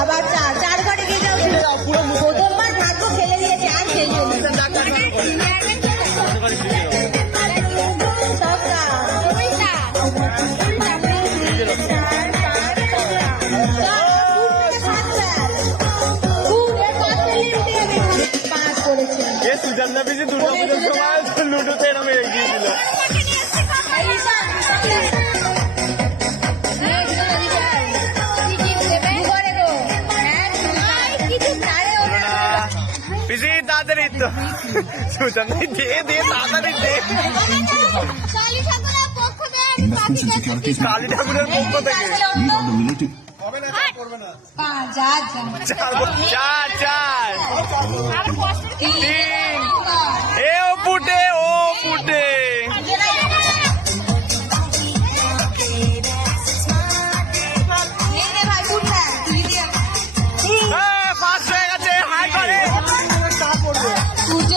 আবার চার ঘরে গিয়ে যাও, প্রথমবার ভাগ্য খেলে দিয়েছে, আর খেলবে সুজান্না পিসি দুর্গা পুজোর সময় লুডোতে এরকম এগিয়ে দিল। পিসি তাড়াতাড়ি তো সুজান্না দে দে তাড়াতাড়ি দে। কালী ঠাকুরের পক্ষ থেকে চার চার তিন এ ও পুটে ফার্স্ট হয়ে গেছে হাই করে সূর্য